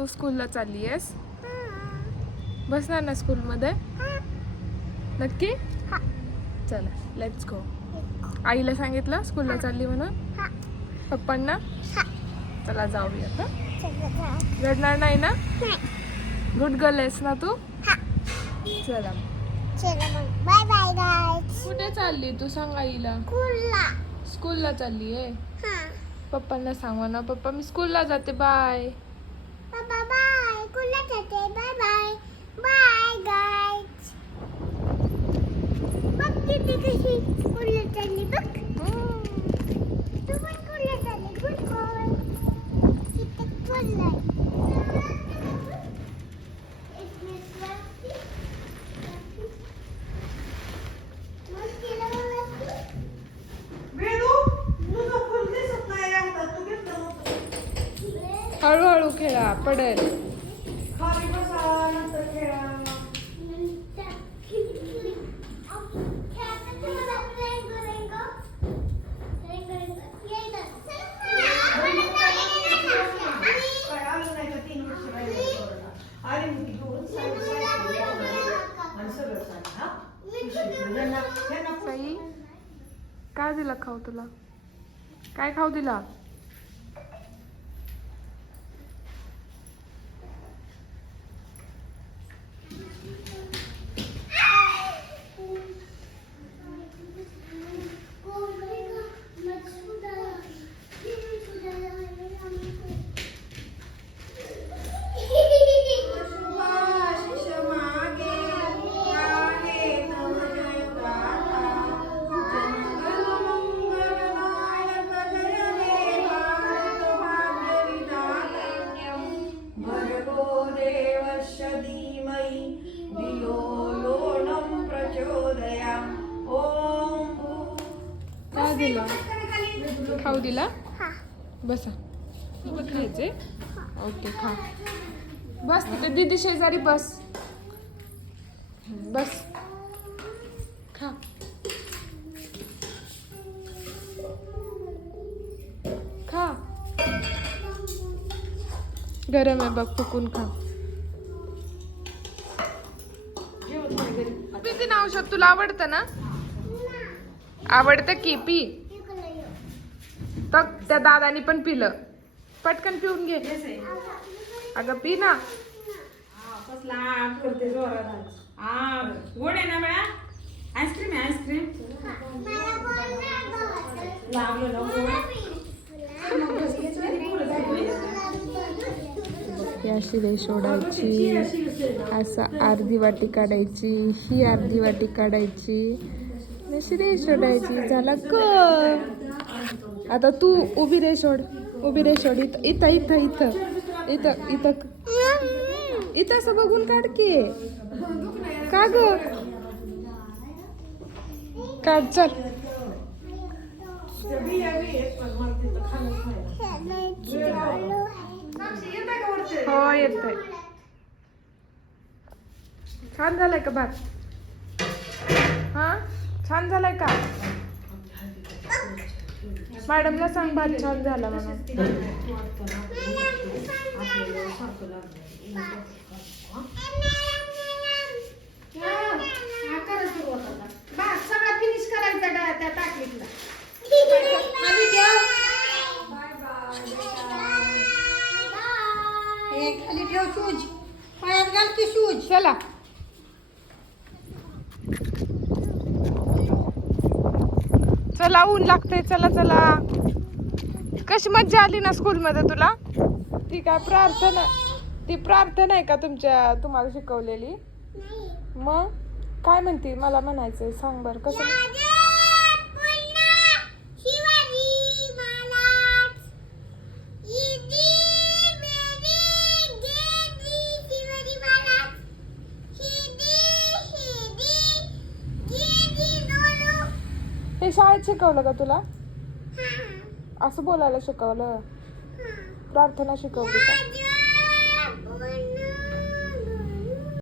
तू स्कूलला चालली आहेस? बसणार ना स्कूलमध्ये? नक्की? चला लेट्स गो. आईला सांगितलं स्कूलला चालली म्हणून? पप्पांना? चला जाऊया. रडणार नाही ना? गुड गर्ल आहेस ना तू? चला बाय बाय गाइस. कुठे चालली तू? सांग आईला. स्कूलला चालली आहे. पप्पांना सांगा ना, पप्पा मी स्कूलला जाते. Bye bye bye. स्कूलला जाते. Bye bye. Bye guys. बघ किती कशी स्कूलला चालली बघ. तू पण स्कूलला चालली. Good boy. किती बोललाय. हळूहळू खेळा, पडेल. साई, काय दिला खाऊ तुला? काय खाऊ दिला? काय दिला? खाऊ दिला? बसा. खायचे? ओके खा. बस तिथे दीदी शेजारी बस. बस खा. खा. गरम आहे बघ, फुकून खा. किती नाव औषध तुला आवडतं ना? आवडतं की पी. तर त्या दादानी पण पिलं. पटकन पिऊन घे. अगं पी ना. गोड आहे ना बाळा? आईस्क्रीम आहे आईस्क्रीम. अशी रेष ओढायची, असं अर्धी वाटी काढायची, ही अर्धी वाटी काढायची, अशी रेष ओढायची. झाला ग. आता तू उभी रेष ओढ. उभी रेष ओढ. इथं इथं इथं इथं इथं इथं इथं असं बघून काढ की. का ग? काढ चल. हो येतंय. छान झालाय का भात? हा छान झालाय का? मॅडमला सांग भात छान झाला म्हणून. सगळं फिनिश करायचं त्या टाकीतला. खाली ठेव शूज. पायात घाल की शूज. चला चला, ऊन लागतंय. चला चला. कशी मज्जा आली ना स्कूल मध्ये तुला? ती काय प्रार्थना? ती प्रार्थना आहे का तुम्हाला शिकवलेली? मग काय म्हणते? मला म्हणायचंय. सांग बर कसं. हे शाळेत शिकवलं का तुला? असं बोलायला शिकवलं? प्रार्थना शिकवली का?